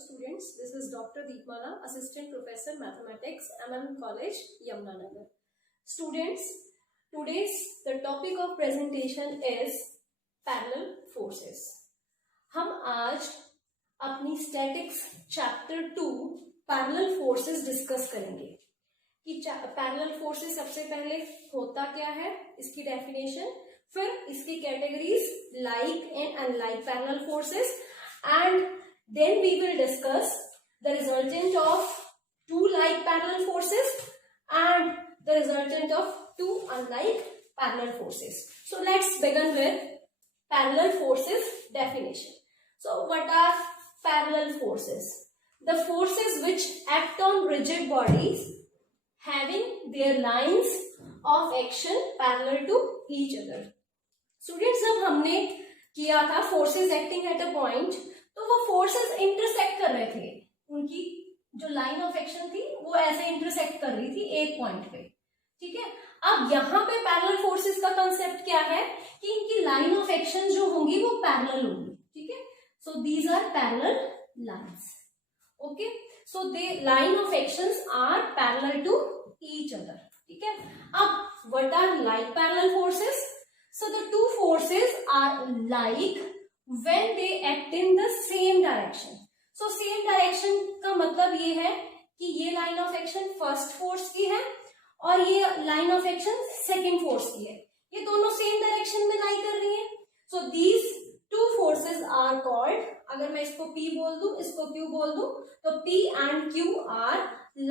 students, this is Dr. Deepmala, Assistant Professor Mathematics, MM College, Yamunanagar. Students, today's the topic of presentation is parallel forces. हम आज अपनी statics chapter 2 parallel forces discuss करेंगे कि parallel forces सबसे पहले होता क्या है, इसकी डेफिनेशन, फिर इसकी categories like and unlike parallel forces, and then we will discuss the resultant of two like parallel forces and the resultant of two unlike parallel forces. So let's begin with parallel forces definition. So what are parallel forces? The forces which act on rigid bodies having their lines of action parallel to each other. Students, जब हमने किया था forces acting at a point, तो वो forces intersect कर रहे थे, उनकी जो लाइन ऑफ एक्शन थी वो ऐसे इंटरसेक्ट कर रही थी एक पॉइंट पे, ठीक है। अब यहाँ पे पैरेलल फोर्सेस का कंसेप्ट क्या है कि इनकी लाइन ऑफ एक्शन जो होंगी वो पैरेलल होंगी, ठीक है। So these are parallel lines, okay. So the line of actions are parallel to each other, ठीक है। अब what are like parallel forces? So the two forces are like when they act in the same direction. So same direction का मतलब ये है कि ये line of action first force की है और ये line of action second force की है, ये दोनों सेम डायरेक्शन में लाई कर रही है. So these two forces are called, अगर मैं इसको P बोल दूं, इसको Q बोल दूं, तो P and Q are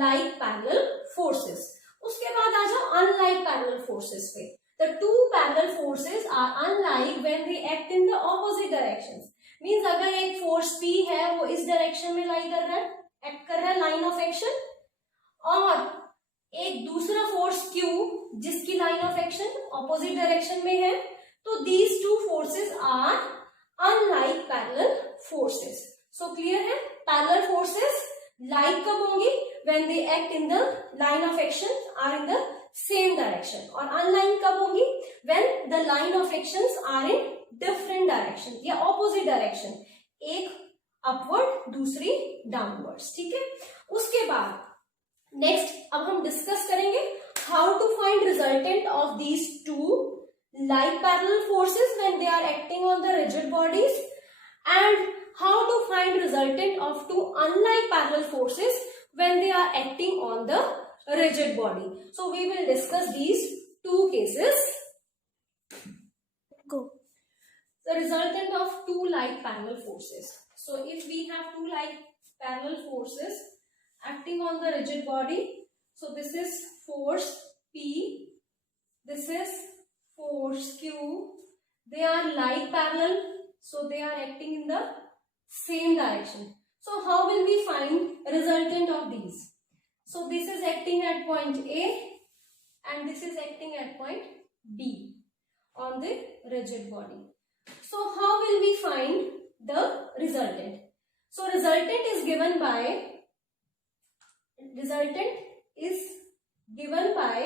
like parallel forces. उसके बाद आ जाओ unlike parallel forces पे. The two parallel forces are unlike when they act in the opposite directions. Means अगर एक force P है वो इस डायरेक्शन में लाई कर रहा है, एक्ट कर रहा है लाइन ऑफ एक्शन, और एक दूसरा फोर्स Q जिसकी line of action opposite direction में है, तो these two forces are unlike parallel forces. So clear है? Parallel forces like कब होंगी? When they act in the line of action are in the same direction, और unlike कब होंगी? When the line of actions are in different direction या opposite direction, एक upward दूसरी downwards, ठीक है। उसके बाद next अब हम डिस्कस करेंगे how to find resultant of these two like parallel forces when they are acting on the rigid bodies, and how to find resultant of two unlike parallel forces when they are acting on the rigid body. So we will discuss these two cases. Go. The resultant of two like parallel forces. So if we have two like parallel forces acting on the rigid body, so this is force P, this is force Q, they are like parallel, so they are acting in the same direction. So how will we find resultant of these? So this is acting at point A and this is acting at point B on the rigid body. So how will we find the resultant? So resultant is given by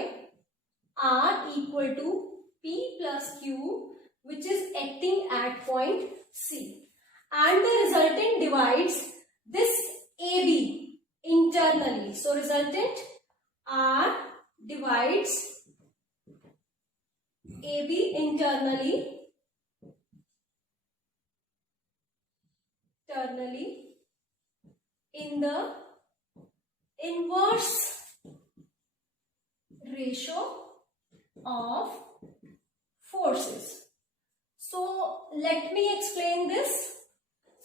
R equal to P plus Q, which is acting at point C, and the resultant divides this AB internally. So resultant R divides AB internally in the inverse ratio of forces. So let me explain this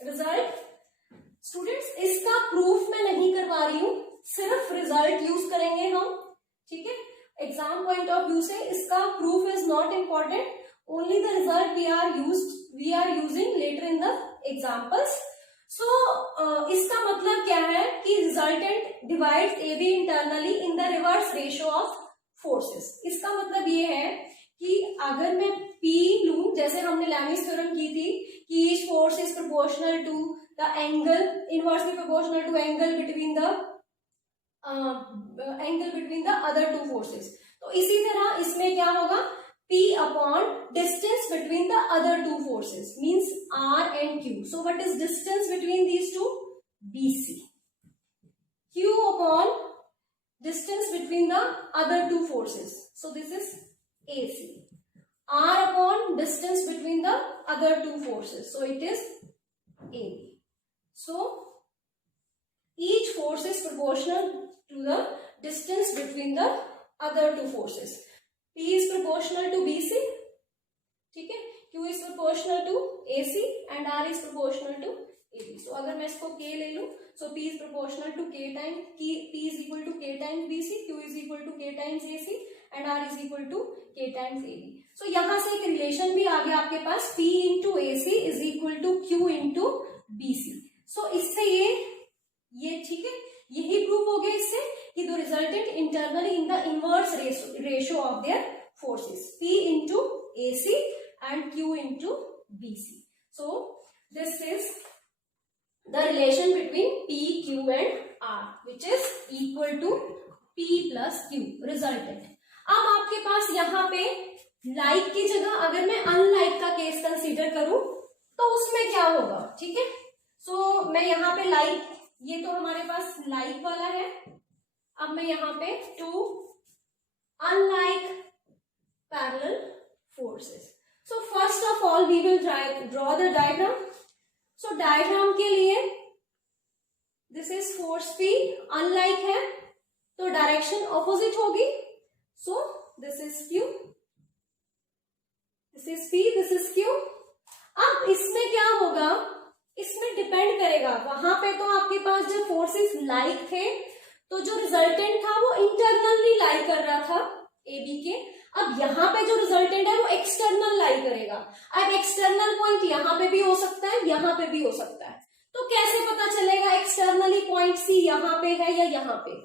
result. Students, इसका proof मैं नहीं करवा रही हूं, सिर्फ result use करेंगे हम, ठीक है। एग्जाम पॉइंट ऑफ व्यू से इसका proof is not important, only the result we are using later in the examples. So इसका मतलब क्या है कि resultant divides AB internally in the reverse ratio of forces. इसका मतलब ये है कि अगर मैं P लूं, जैसे हमने लैमिस थ्योरम की थी कि each force is proportional to the angle inversely proportional to angle between the other two forces. तो इसी तरह इसमें क्या होगा? P upon distance between the other two forces means R and Q. So what is distance between these two? BC. Q upon distance between the other two forces. So this is AC. R upon distance between the other two forces. So it is AB. So each force is proportional to the distance between the other two forces. P is proportional to BC. ठीक है. Q is proportional to AC and R is proportional to AB. So अगर मैं इसको K ले लूं, so P is proportional to K times P is equal to K times BC, Q is equal to K times AC and R is equal to K times AB. So यहाँ से एक relation भी आ गया आपके पास, P into AC is equal to Q into BC. So इससे ये ठीक है, यही प्रूव हो गया इससे कि the resultant internally in the inverse ratio of their forces, P into AC and Q into BC. So this is the relation between P, Q and R, which is equal to P plus Q, resultant. अब आपके पास यहाँ पे like की जगह अगर मैं unlike का case consider करूं तो उसमें क्या होगा, ठीक है. सो मैं यहाँ पे लाइक, ये तो हमारे पास लाइक वाला है. अब मैं यहाँ पे two unlike parallel forces. So first of all we will draw the diagram. So diagram के लिए this is force P, unlike है तो डायरेक्शन ऑपोजिट होगी. So this is Q, this is P, this is Q. अब इसमें क्या होगा, इसमें डिपेंड करेगा. वहां पे तो आपके पास जो फोर्सेस लाइक थे तो जो रिजल्टेंट था वो इंटरनली लाई कर रहा था AB के. अब यहाँ पे जो रिजल्टेंट है वो एक्सटर्नल लाई करेगा. अब एक्सटर्नल पॉइंट यहाँ पे भी हो सकता है, यहाँ पे भी हो सकता है. तो कैसे पता चलेगा एक्सटर्नली पॉइंट C यहाँ पे है या यहाँ पे.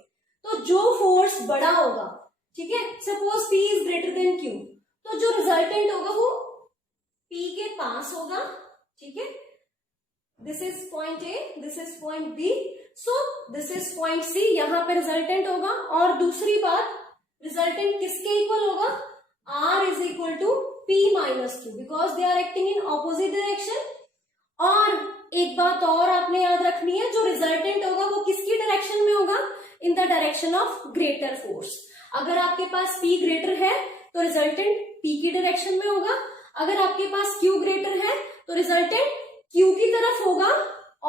तो जो फोर्स बड़ा होगा, ठीक है, suppose P is greater than Q, तो जो रिजल्टेंट होगा वो P के पास होगा. ठीक है, this is point A, this is point B, so this is point C. यहाँ पे रिजल्टेंट होगा. और दूसरी बात, रिजल्टेंट किसके इक्वल होगा, R is equal to P minus Q, because they are acting in opposite direction. और एक बात और आपने याद रखनी है, जो रिजल्टेंट होगा वो किसकी डायरेक्शन में होगा, इन the direction of greater force. अगर आपके पास P ग्रेटर है तो रिजल्टेंट P की डायरेक्शन में होगा. अगर आपके पास Q ग्रेटर है तो रिजल्टेंट Q की तरफ होगा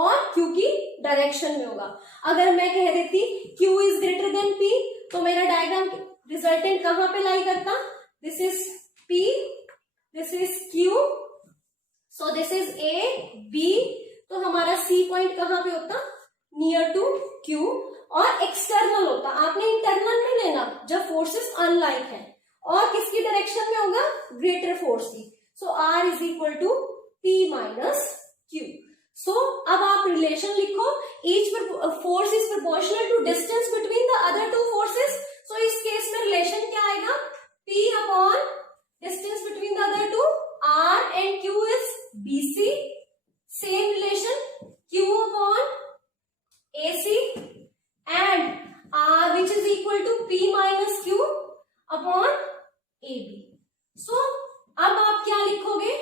और Q की डायरेक्शन में होगा. अगर मैं कह देती Q is greater than P तो मेरा डायग्राम रिजल्टेंट कहां पे लाई करता, this is P, this is Q, so this is A, B. तो हमारा C पॉइंट कहां पे होता, नियर टू Q. और एक्सटर्नल होता, आपने इंटरनल नहीं लेना जब फोर्सेस अनलाइक है. और किसकी डायरेक्शन में होगा, ग्रेटर फोर्स की. So R is equal to P minus Q. So अब आप रिलेशन लिखो, each force is proportional to distance between the other two forces. So इस केस में रिलेशन क्या आएगा, P upon distance between the other two, R and Q is BC. Same relation Q upon AC and R which is equal to P minus Q upon AB. So अब आप क्या लिखोगे,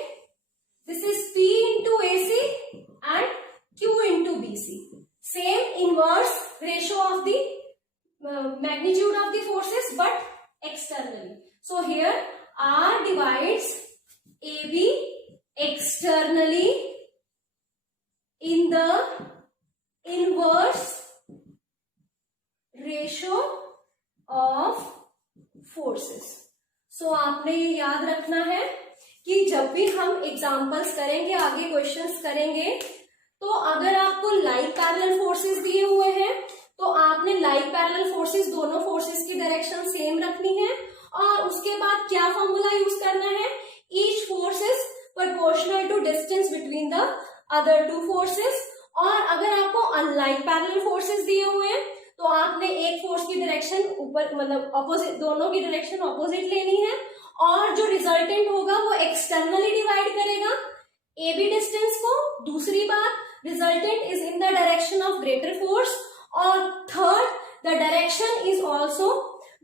this is P into AC and Q into BC. Same inverse ratio of the magnitude of the forces but externally. So here R divides AB externally in the inverse ratio of forces. So आपने ये याद रखना है कि जब भी हम examples करेंगे, आगे क्वेश्चंस करेंगे, तो अगर आपको लाइक पैरेलल फोर्सेस दिए हुए हैं तो आपने लाइक पैरेलल फोर्सेस, दोनों फोर्सेस की डायरेक्शन सेम रखनी है. और उसके बाद क्या फॉर्मूला यूज करना है, each force is proportional to distance between the other two forces. और अगर आपको अनलाइक पैरेलल फोर्सेस दिए हुए हैं तो आपने एक फोर्स की डायरेक्शन ऊपर, मतलब ऑपोजिट, दोनों की डायरेक्शन ऑपोजिट लेनी है. और जो रिजल्टेंट होगा वो एक्सटर्नली डिवाइड करेगा AB डिस्टेंस को. दूसरी बात, resultant is in the direction of greater force. और third, the direction is also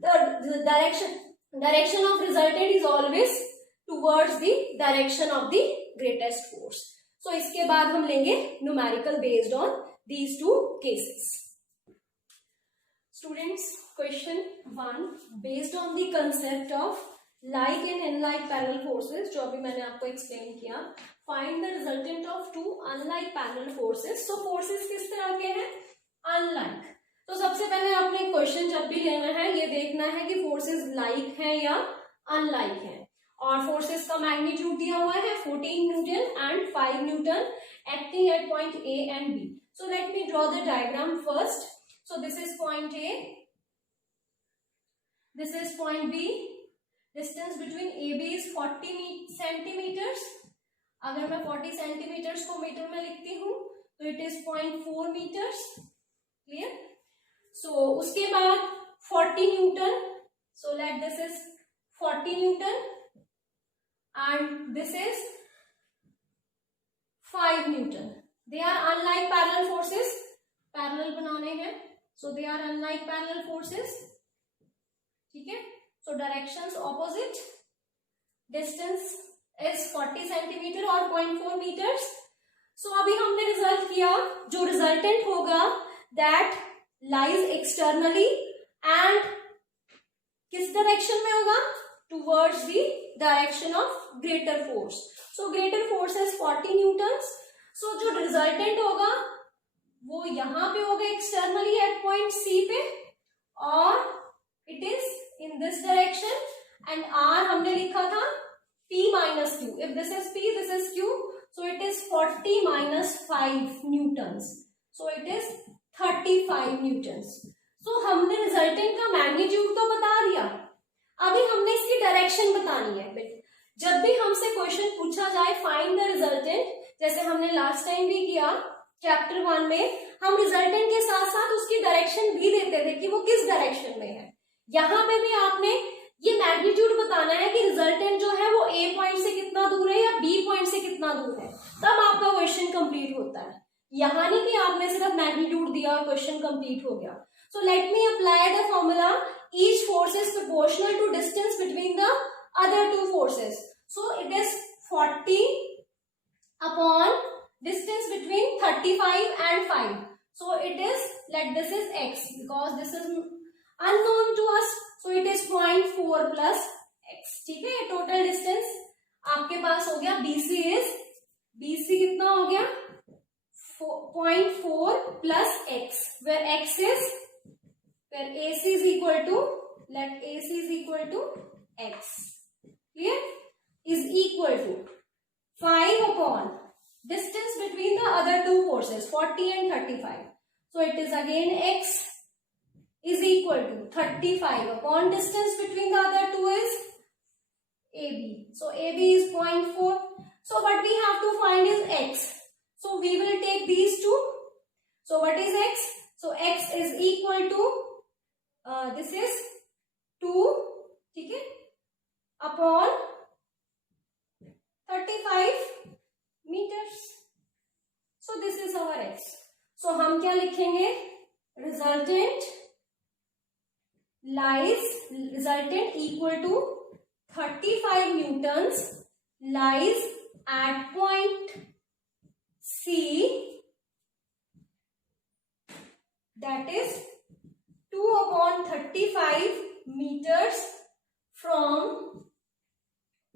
the direction of resultant is always towards the direction of the greatest force. So इसके बाद हम लेंगे numerical based on these two cases. Students, question 1, based on the concept of like and unlike parallel forces, जो अभी मैंने आपको explain किया, find the resultant of two unlike parallel forces. So forces किस तरह के हैं? Unlike. तो सबसे पहले आपने क्वेश्चन जब भी लेना है ये देखना है कि फोर्सेस लाइक है या अनलाइक है, और फोर्सेस का मैग्नीट्यूड दिया हुआ है 14 newton and 5 newton acting at point A and B. So let me draw the diagram first. So this is point A, this is point B. Distance between AB is 40 centimeters. अगर मैं 40 centimeters को metre में लिखती हूँ तो it is 0.4 meters. Clear? So उसके बाद 40 Newton. So let this is 40 Newton and this is 5 Newton. They are unlike parallel forces. Parallel बनाने हैं. So they are unlike parallel forces. ठीक है. So directions opposite. Distance is 40 centimeter और 0.4 meters. So अभी हमने result किया, जो resultant होगा that lies externally and किस डायरेक्शन में होगा? Towards the direction of greater force. So greater force is 40 newtons. So जो रिजल्टेंट होगा वो यहां पे होगा एक्सटर्नली एट पॉइंट सी पे, और it is in this direction and R हमने लिखा था P minus Q. If this is P, this is Q, so it is 40 minus 5 newtons, so it is 35 newtons. So हमने resultant का magnitude तो बता दिया, अभी हमने इसकी डायरेक्शन बतानी है. जब भी हमसे क्वेश्चन पूछा जाए फाइंड द रिजल्टेंट, जैसे हमने लास्ट टाइम भी किया चैप्टर 1 में, हम रिजल्टेंट के साथ साथ उसकी डायरेक्शन भी देते थे कि वो किस डायरेक्शन में है. यहाँ पे भी आपने ये मैग्नीट्यूड बताना है कि रिजल्टेंट जो है वो ए पॉइंट से कितना दूर है या बी पॉइंट से कितना दूर है, तब आपका क्वेश्चन कंप्लीट होता है. यहाँ नहीं कि आपने सिर्फ मैग्नीट्यूड दिया क्वेश्चन कंप्लीट हो गया. So let me apply the formula. Each force is proportional to distance between the other two forces. So it is 40 upon distance between 35 and 5. So it is, let this is x because this is unknown to us. So it is 0.4 plus x. ठीक है, total distance आपके पास हो गया. BC is, BC कितना हो गया? 0.4 plus x, where x is, where AC is equal to, let AC is equal to x. Clear? Is equal to 5 upon distance between the other two forces 40 and 35. So it is again x is equal to 35 upon distance between the other two is AB. So AB is 0.4. So what we have to find is x. So we will take these two. So what is x? So x is equal to this is 2, ठीक है, upon 35 meters. So this is our x. So हम क्या लिखेंगे? Resultant lies, resultant equal to 35 newtons lies at point C, that is 2 upon 35 meters from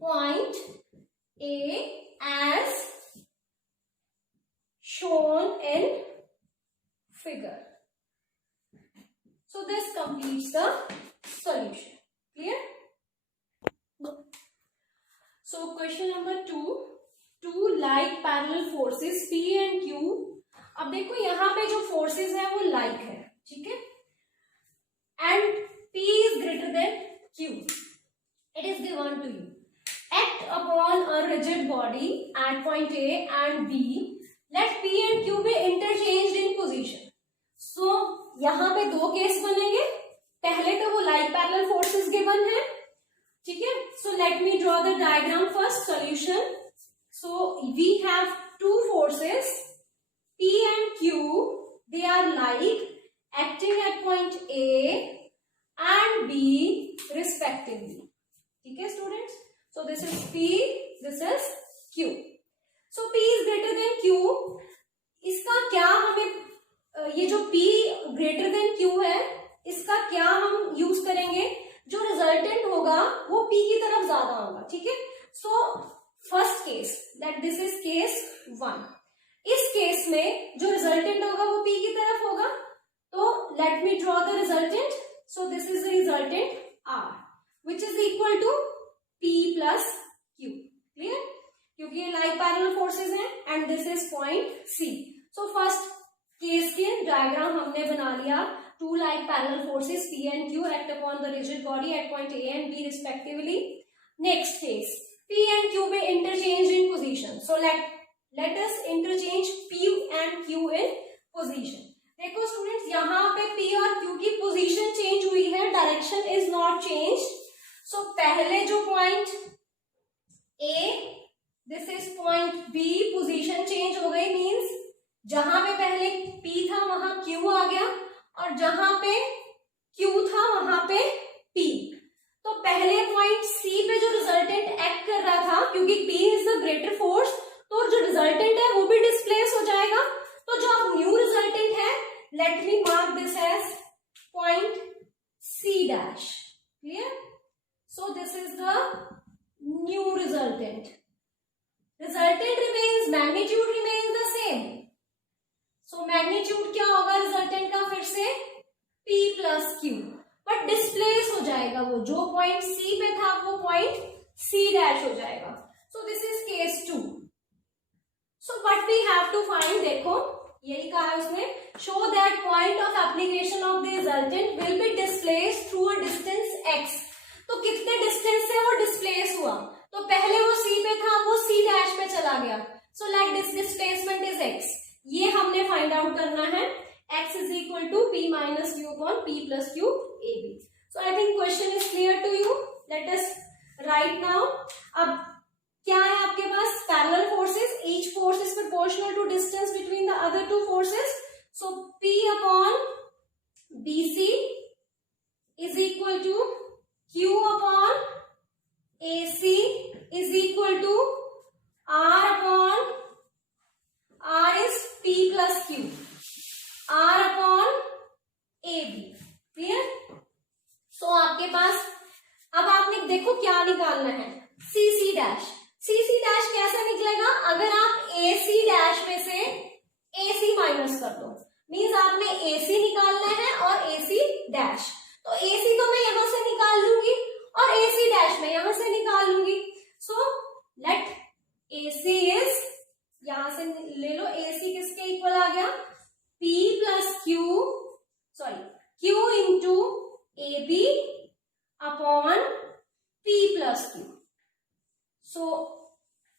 point A as shown in figure. So this completes the solution. Clear? So question number 2, two like parallel forces P and Q. अब देखो यहाँ पे जो forces है वो like है, ठीक है, and P is greater than Q. It is given to you. Act upon a rigid body at point A and B. Let P and Q be interchanged in position. So यहाँ पे दो case बनेंगे. पहले तो वो like parallel forces given है, ठीक है. So let me draw the diagram first. Solution. So we have two forces P and Q. They are like acting at point A and B respectively. ठीक है students. So this is P, this is Q. So P is greater than Q. इसका क्या हमें ये जो P greater than Q है, इसका क्या हम यूज करेंगे, जो रिजल्टेंट होगा वो P की तरफ ज्यादा होगा, ठीक है। सो first case that this is case 1, इस केस में जो रिजल्टेंट होगा वो P की तरफ होगा, तो let me draw the resultant. So this is the resultant R which is equal to P plus Q, clear, क्योंकि ये लाइक पैरेलल फोर्सेस हैं and this is point C। So first case के diagram हमने बना लिया, two like parallel forces P and Q act upon the rigid body at point A and B respectively. Next case, P and Q में interchange in position. So let us interchange P and Q in position. देखो students, यहाँ पे P और Q की position change हुई है, direction is not change. सो पहले जो point A, this is point B, position change हो गई, मींस जहां पे पहले P था वहां Q आ गया और जहां पे Q था वहां पे P। तो पहले पॉइंट C पे जो रिजल्टेंट एक्ट कर रहा था, क्योंकि P is the greater force, तो जो रिजल्टेंट है वो भी डिस्प्लेस हो जाएगा। तो जो अब न्यू रिजल्टेंट है, let me mark this as point C dash, clear. So this is the new resultant. Resultant remains, magnitude remains the same. So magnitude क्या होगा रिजल्टेंट का, फिर से P plus Q, but displace हो जाएगा, वो जो पॉइंट C पे था वो पॉइंट C डैश हो जाएगा। So this is case 2। So what we have to find, देखो यही कहा है उसने, show that point of application of the resultant will be displaced through a distance x। तो कितने डिस्टेंस से वो डिस्प्लेस हुआ, तो पहले वो C पे था, वो C डैश पे चला गया। So like this displacement is x, ये हमने फाइंड आउट करना है। x is equal to P minus Q upon P plus Q AB. So I think question is clear to you. Let us write now. अब क्या है आपके पास, parallel forces, each force is proportional to distance between the other two forces. So P upon BC is equal to Q upon AC is equal to R upon, R is P plus Q, R upon AB, clear. So आपके पास अब आपने देखो क्या निकालना है, CC dash. CC dash कैसे निकलेगा, अगर आप AC डैश में से AC माइनस कर दो, मीन्स आपने AC निकालना है और AC डैश। तो AC तो मैं यहां से निकाल लूंगी और AC डैश में यहां से निकाल लूंगी। सो लेट AC इज, यहां से ले लो, AC किसके इक्वल आ गया, P plus Q, sorry Q into AB upon P plus Q। So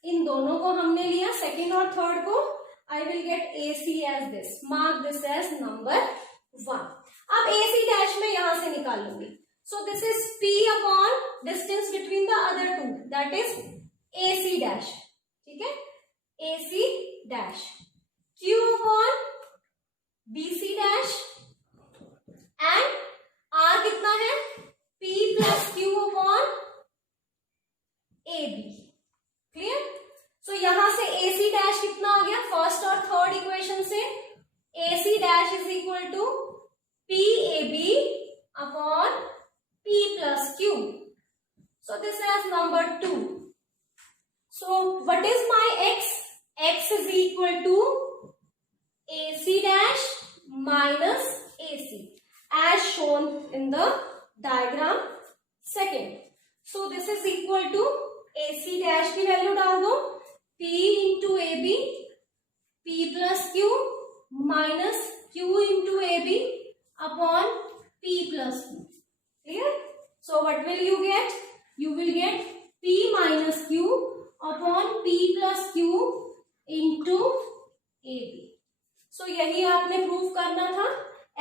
इन दोनों को हमने लिया, सेकेंड और थर्ड को। I will get AC as this, mark this as number 1। अब AC डैश में यहां से निकाल लूंगी। So this is P upon distance between the other two, that is AC dash, ठीक है, AC dash. Q upon BC dash and R कितना है, P plus Q upon AB, clear. So यहां से AC डैश कितना आ गया, first और थर्ड इक्वेशन से AC dash is equal to PAB upon P plus Q। So this is number 2। So what is my x, x is equal to AC dash minus AC as shown in the diagram second. So this is equal to AC dash की value डाल दो, P into AB, P plus Q minus Q into AB upon P plus Q. Clear? So what will you get? You will get P minus Q upon P plus Q into AB. So यही आपने proof करना था,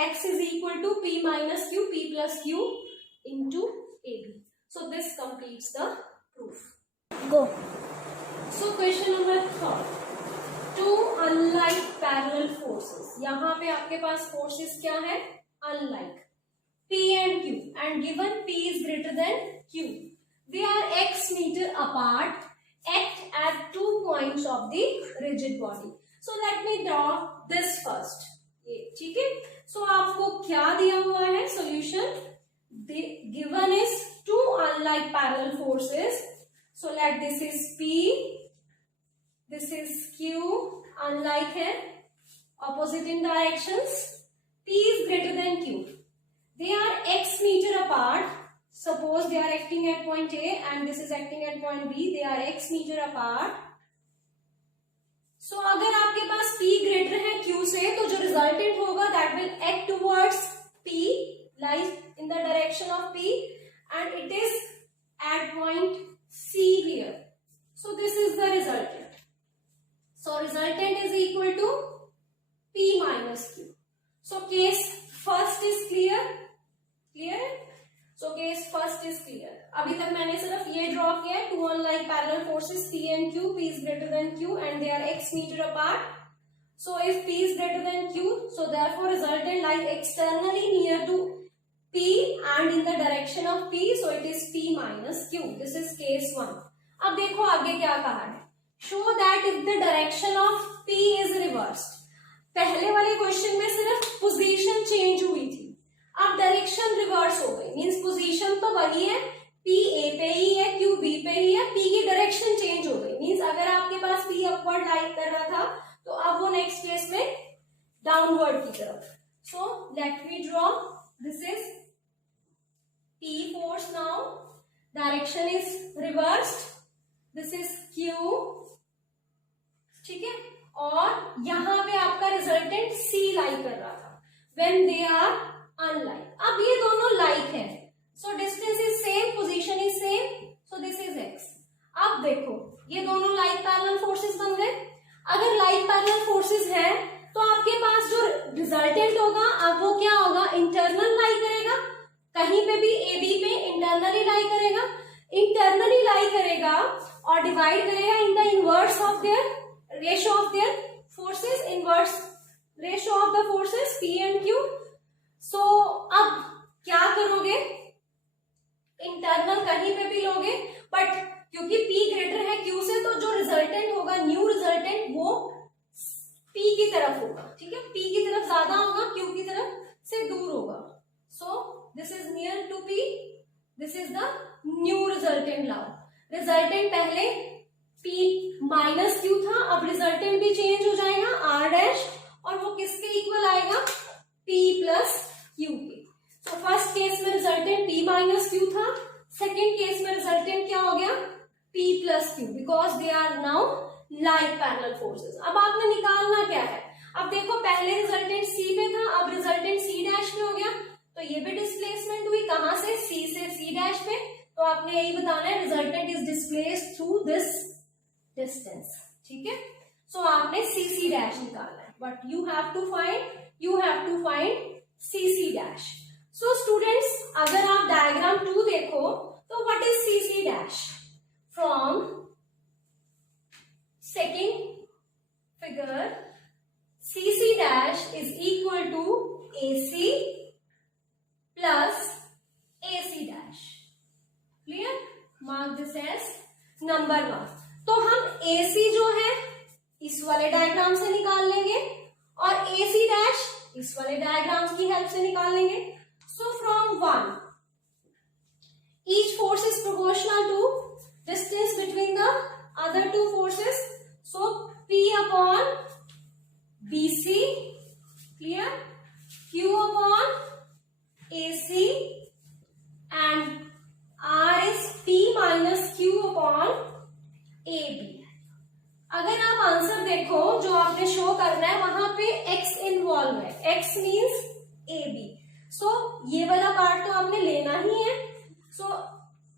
x is equal to P minus Q, P plus Q into AB. So this completes the proof. Go. So question number 3. Two unlike parallel forces. यहाँ पे आपके पास forces क्या है, unlike P and Q, and given P is greater than Q. They are x meter apart, act at 2 points of the rigid body. So let me draw this first. ये, ठीक है। सो आपको क्या दिया हुआ है solution, given is two unlike parallel forces, so let this is P, this is Q, unlike है, opposite in directions, P is greater than Q, they are x meter apart, suppose they are acting at point A and this is acting at point B, they are x meter apart, so अगर आपके पास P greater है Q से तो जो resultant होगा that will act towards P, lies in the direction of P and it is at point C here, so this is the resultant, so resultant is equal to P minus Q. So case first is clear, clear? So case first is clear. अभी तक मैंने सिर्फ ये draw किया है, two unlike parallel forces P and Q, P is greater than Q and they are x meter apart. So if P is greater than Q, so therefore resultant lies externally near to P and in the direction of P, so it is P minus Q. This is case 1. अब देखो आगे क्या कहा है, show that if the direction of P is reversed. पहले वाले question में सिर्फ पोजीशन चेंज हुई थी, अब डायरेक्शन रिवर्स हो गई, मींस पोजीशन तो वही है, P A पे ही है, Q B पे ही है, P की डायरेक्शन चेंज हो गई, मींस अगर आपके पास P अपवर्ड लाई कर रहा था तो अब वो नेक्स्ट केस में डाउनवर्ड की तरफ. सो let me draw, this is P force, now direction is reversed, this is Q, ठीक है, और यहां पे आपका रिजल्टेंट C लाई कर रहा था व्हेन दे आर अनलाइक. अब ये दोनों लाइक है, so distance is same, position is same, so this is x. अब देखो ये दोनों लाइक पैरेलल फोर्सेस बन गए. अगर लाइक पैरेलल फोर्सेस है तो आपके पास जो रिजल्टेंट होगा अब वो क्या होगा, इंटरनल लाई करेगा, कहीं पे भी AB पे इंटरनली लाई करेगा, इंटरनली लाई करेगा और डिवाइड करेगा in the inverse of their ratio of their forces, inverse ratio of the forces P and Q. So अब क्या करोगे, इंटरनल कहीं पे भी लोगे, बट क्योंकि P ग्रेटर है Q से तो जो रिजल्टेंट होगा, न्यू रिजल्टेंट, वो P की तरफ होगा, ठीक है, P की तरफ ज्यादा होगा, Q की तरफ से दूर होगा. So this is near to P, this is the new resultant now. Resultant पहले P माइनस Q था, अब रिजल्टेंट भी चेंज हो जाएगा R डैश, और वो किसके इक्वल आएगा, P प्लस Q के. तो फर्स्ट केस में रिजल्टेंट P माइनस Q था, सेकेंड केस में रिजल्टेंट क्या हो गया, P plus Q, because they are now like parallel forces. अब आपने निकालना क्या है, अब देखो पहले रिजल्टेंट C पे था, अब रिजल्टेंट C डैश पे हो गया, तो ये भी डिस्प्लेसमेंट हुई, कहां से, C से C डैश पे, तो आपने यही बताना है resultant is displaced through this distance, ठीक है. सो आपने CC डैश निकालना है, but you have to find CC dash. So students अगर आप डायग्राम 2 देखो तो what is CC dash, from second figure CC dash is equal to AC plus AC dash. Clear, mark this as number 1. तो हम AC जो है इस वाले डायग्राम से निकाल लेंगे और AC डैश इस वाले डायग्राम की हेल्प से निकाल लेंगे. So from 1, each force is proportional to distance between the other two forces. So P upon BC, clear, Q upon AC and R is P minus Q upon AB. अगर आप answer देखो जो आपने show करना है वहां पे x involve है, x मीन्स AB. सो ये वाला पार्ट तो आपने लेना ही है. So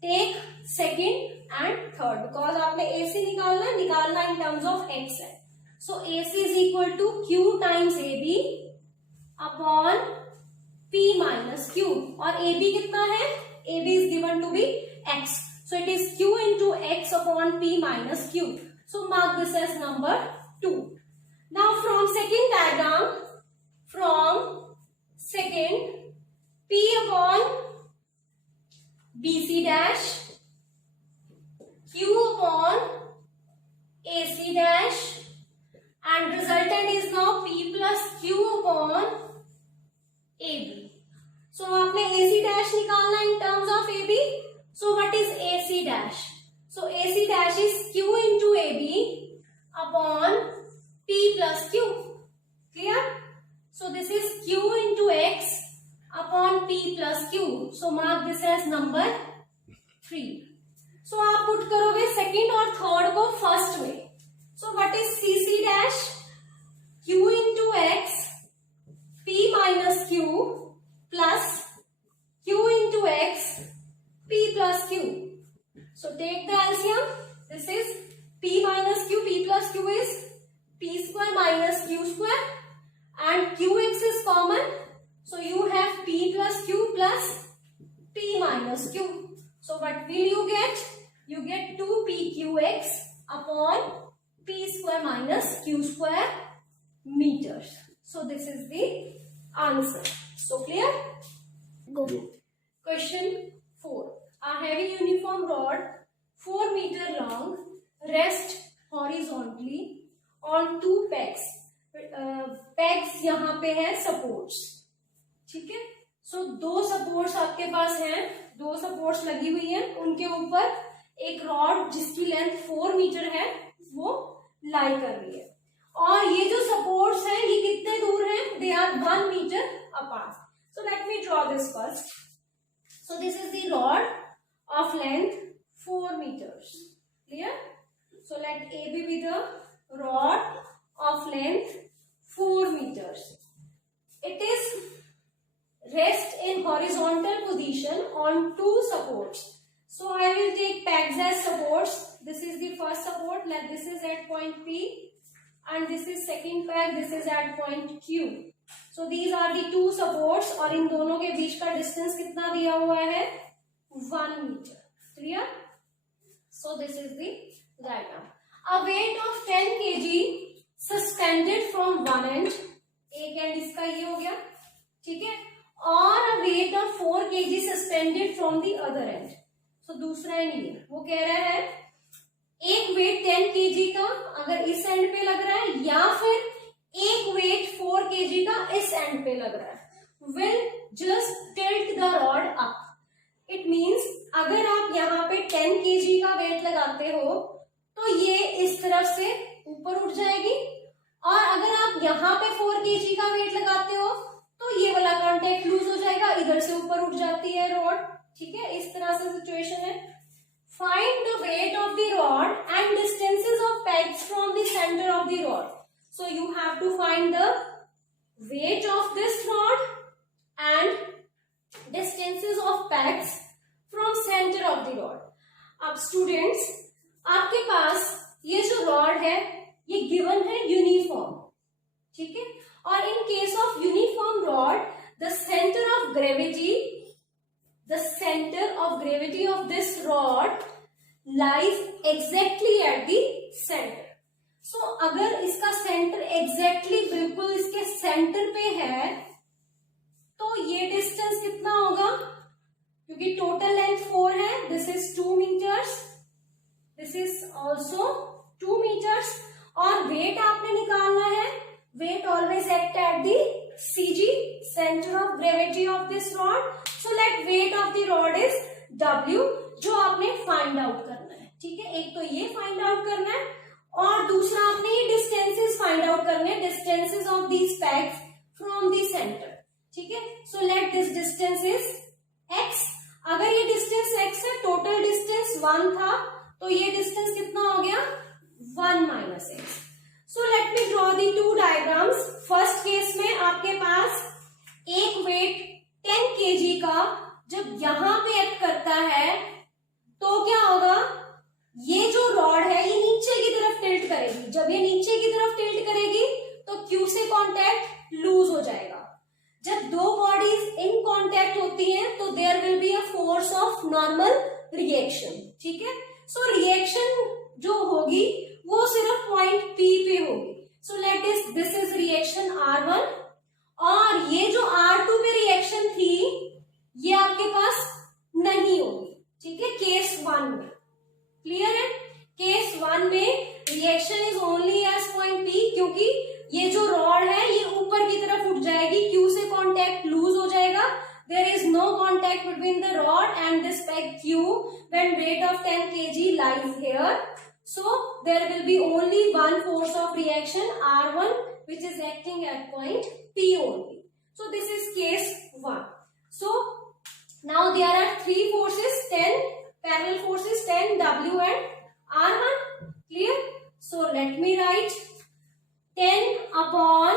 take second and third, because आपने AC निकालना इन टर्म्स ऑफ x है. So AC is equal to Q times AB upon P minus Q, और AB कितना है, AB is given to be x, so it is Q into x upon P minus Q. So mark this as number 2. Now from second diagram, from second P upon BC dash, Q upon AC dash, and resultant is now P plus Q upon निकालना in terms of A B. So what is A C dash? So A C dash is Q into A B upon P plus Q. Clear? So this is Q into X upon P plus Q. So mark this as number 3. So आप put करोगे second और third को first में. So what is C C dash? Q into X P minus Q plus Q into X P plus Q. So take the LCM. This is p minus q, p plus q is p square minus q square and qx is common. So you have p plus q plus p minus q. So what will you get? You get 2pqx upon p square minus q square meters. So this is the answer. So clear? Go. Question 4. A heavy uniform rod 4 meter long rest horizontally on 2 pegs. Pegs यहाँ पे है supports. ठीक है? So 2 supports आपके पास हैं, 2 supports लगी हुई हैं, उनके ऊपर एक रॉड जिसकी लेंथ 4 मीटर है वो लाई कर रही है. और ये जो supports हैं ये कितने दूर हैं? They are 1 meter apart. So let me draw this first. So this is the rod of length 4 meters. Clear? So let AB be the rod of length 4 meters. It is rest in horizontal position on 2 supports. So I will take pegs as supports. This is the first support. Let this is at point P and this is second peg. This is at point Q. So these are the 2 supports और इन दोनों के बीच का distance कितना दिया हुआ है? 1 meter. Clear? So this is the diagram. A weight of 10 kg suspended from one end. एक end इसका ये हो गया, ठीक है? और a weight of 4 kg suspended from the other end. So दूसरा end ये, वो कह रहा है एक weight 10 kg का अगर इस end पे लग रहा है या फिर एक weight 4 kg का इस end पे लग रहा है, will just tilt the rod up. It means अगर आप यहाँ पे 10 kg का वेट लगाते हो तो ये इस तरफ से ऊपर उठ जाएगी और अगर आप यहाँ पे 4 kg का वेट लगाते हो तो ये वाला कॉन्टेक्ट लूज हो जाएगा, इधर से ऊपर उठ जाती है रॉड. ठीक है, इस तरह से सिचुएशन है. Find the weight of the rod and distances of pegs from the centre of the rod. So you have to find the weight of this rod and distances of pegs from centre of the rod. अब students आपके पास ये जो rod है ये given है uniform, ठीक है, और in case of uniform rod the centre of gravity of this rod lies exactly at the centre. So अगर इसका सेंटर एग्जैक्टली बिल्कुल इसके सेंटर पे है तो ये डिस्टेंस कितना होगा, क्योंकि टोटल लेंथ 4 है. This is 2 metres, this is also 2 metres और वेट आपने निकालना है. Weight always act at the CG, centre of gravity of this rod. So let weight of the rod is W, जो आपने फाइंड आउट करना है. ठीक है, एक तो ये फाइंड आउट करना है और दूसरा आपने ये डिस्टेंसेस फाइंड आउट करने हैं, distances of these pegs from the centre. ठीक है, सो let this distance is x. अगर ये डिस्टेंस x है, टोटल डिस्टेंस 1 था, तो ये डिस्टेंस कितना हो गया 1 minus x. So let me draw the 2 diagrams. First case में आपके पास एक वेट 10 kg का जब यहां पे एक्ट करता है तो क्या होगा, ये जो रॉड है ये नीचे की तरफ टिल्ट करेगी. जब ये नीचे की तरफ टिल्ट करेगी तो Q से कॉन्टैक्ट लूज हो जाएगा. जब 2 बॉडीज इन कॉन्टैक्ट होती हैं तो there will be a force of normal reaction. ठीक है, सो रिएक्शन जो होगी वो सिर्फ पॉइंट P पे होगी. सो let this is reaction R1 और ये जो R2 पे रिएक्शन थी ये आपके पास नहीं होगी. ठीक है, केस 1 में. क्लियर है, केस 1 में reaction is only as point P, क्योंकि ये जो रॉड है ये ऊपर की तरफ उठ जाएगी, Q से कॉन्टैक्ट लूज हो जाएगा. There is no contact contact between the rod and this peg Q when weight of 10 kg lies here. So there will be only one force of reaction R1 which is acting at point P only. So this is case 1. So now there are three forces, 10 parallel forces, 10 W and R1. Clear? So let me write 10 upon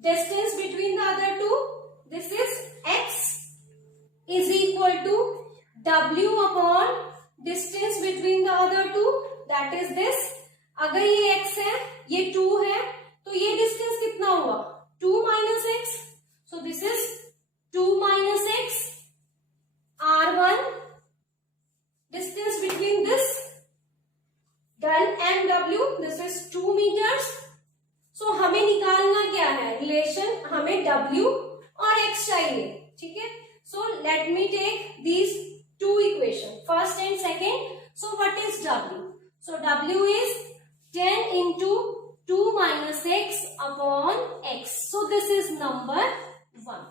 distance between the other two. This is X is equal to W upon distance between the other two. That is this. अगर ये X है, ये 2 है, तो ये distance कितना हुआ? 2 minus X. So this is 2 minus X. R1 distance between this done and W. This is 2 meters. So हमें निकालना क्या है? रिलेशन हमें W और X चाहिए. ठीक है? So let me take these two equations, first and second. So what is W? So W is 10 into 2 minus X upon X. So this is number 1.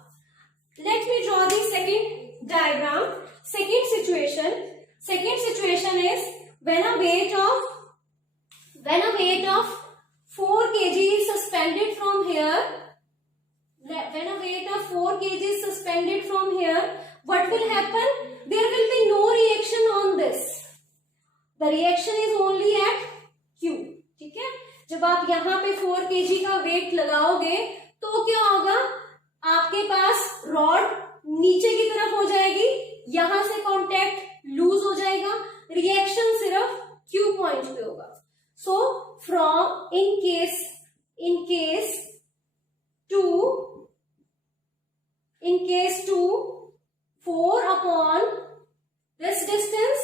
Let me draw the second diagram. Second situation is when a weight of 4 kg is suspended from here. When a weight of 4 kg is suspended from here, what will happen? There will be no reaction on this. The reaction is only at Q. ठीक है? जब आप यहाँ पे 4 kg का wait लगाओगे तो क्या होगा? आपके पास रॉड नीचे की तरफ हो जाएगी, यहां से कांटेक्ट लूज हो जाएगा, रिएक्शन सिर्फ Q पॉइंट पे होगा. So from in case 2 4 upon this distance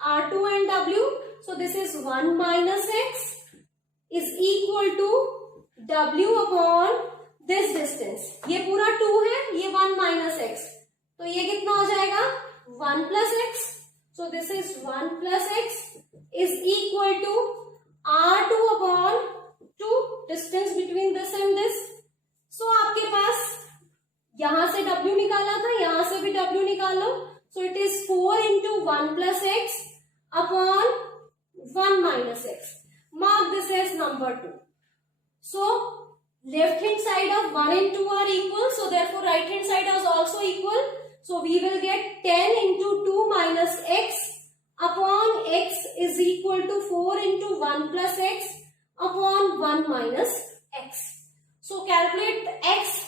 R2 and W. So this is 1 minus X is equal to W upon this distance. ये पूरा 2 है, ये 1 minus X. तो ये कितना हो जाएगा? 1 plus X. So this is 1 plus X is equal to R2 upon 2 distance between this and this. So आपके पास यहां से W निकाला था, यहां से भी W निकालो. So it is 4 into 1 plus X upon 1 minus X. Mark this as number 2. So left hand side of 1 and 2 are equal. So therefore right hand side is also equal. So we will get 10 into 2 minus X upon X is equal to 4 into 1 plus X upon 1 minus X. So calculate X.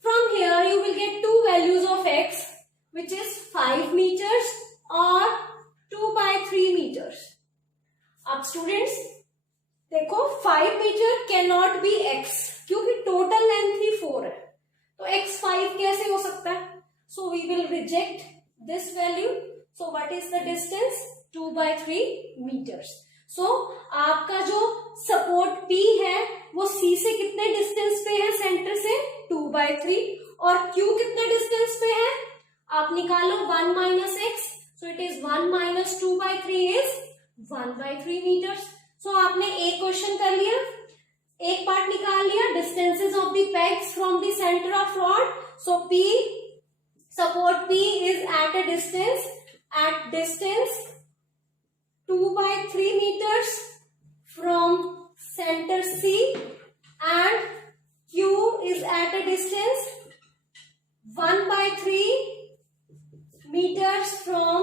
From here you will get two values of X, which is 5 meters or 2 by 3 meters. अब students देखो 5 metre can not be X क्योंकि total length ही 4 है, तो X 5 कैसे हो सकता है? So we will reject this value. So what is the distance? 2 by 3 meters. सो आपका जो सपोर्ट P है वो C से कितने डिस्टेंस पे है? सेंटर से 2 by 3. और Q कितने डिस्टेंस पे है? आप निकालो 1 minus X. So it is 1 minus 2 by 3 is 1 by 3 meters. So आपने एक क्वेश्चन कर लिया, एक पार्ट निकाल लिया. Distances of the pegs from the center of rod. So P, support P is at distance 2 by 3 meters from center C, and Q is at a distance 1 by 3 meters from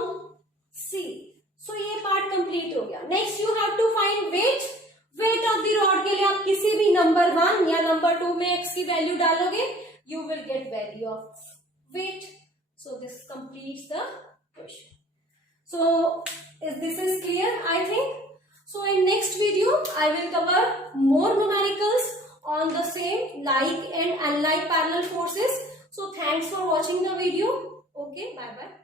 C. So ये पार्ट complete हो गया. Next you have to find weight of the rod के लिए आप किसी भी number 1 या नंबर 2 में X की वैल्यू डालोगे, you will get value of weight. So this completes the question. So this is clear, I think. So in next video I will cover more numericals on the same like and unlike parallel forces. So thanks for watching the video. Okay, bye bye.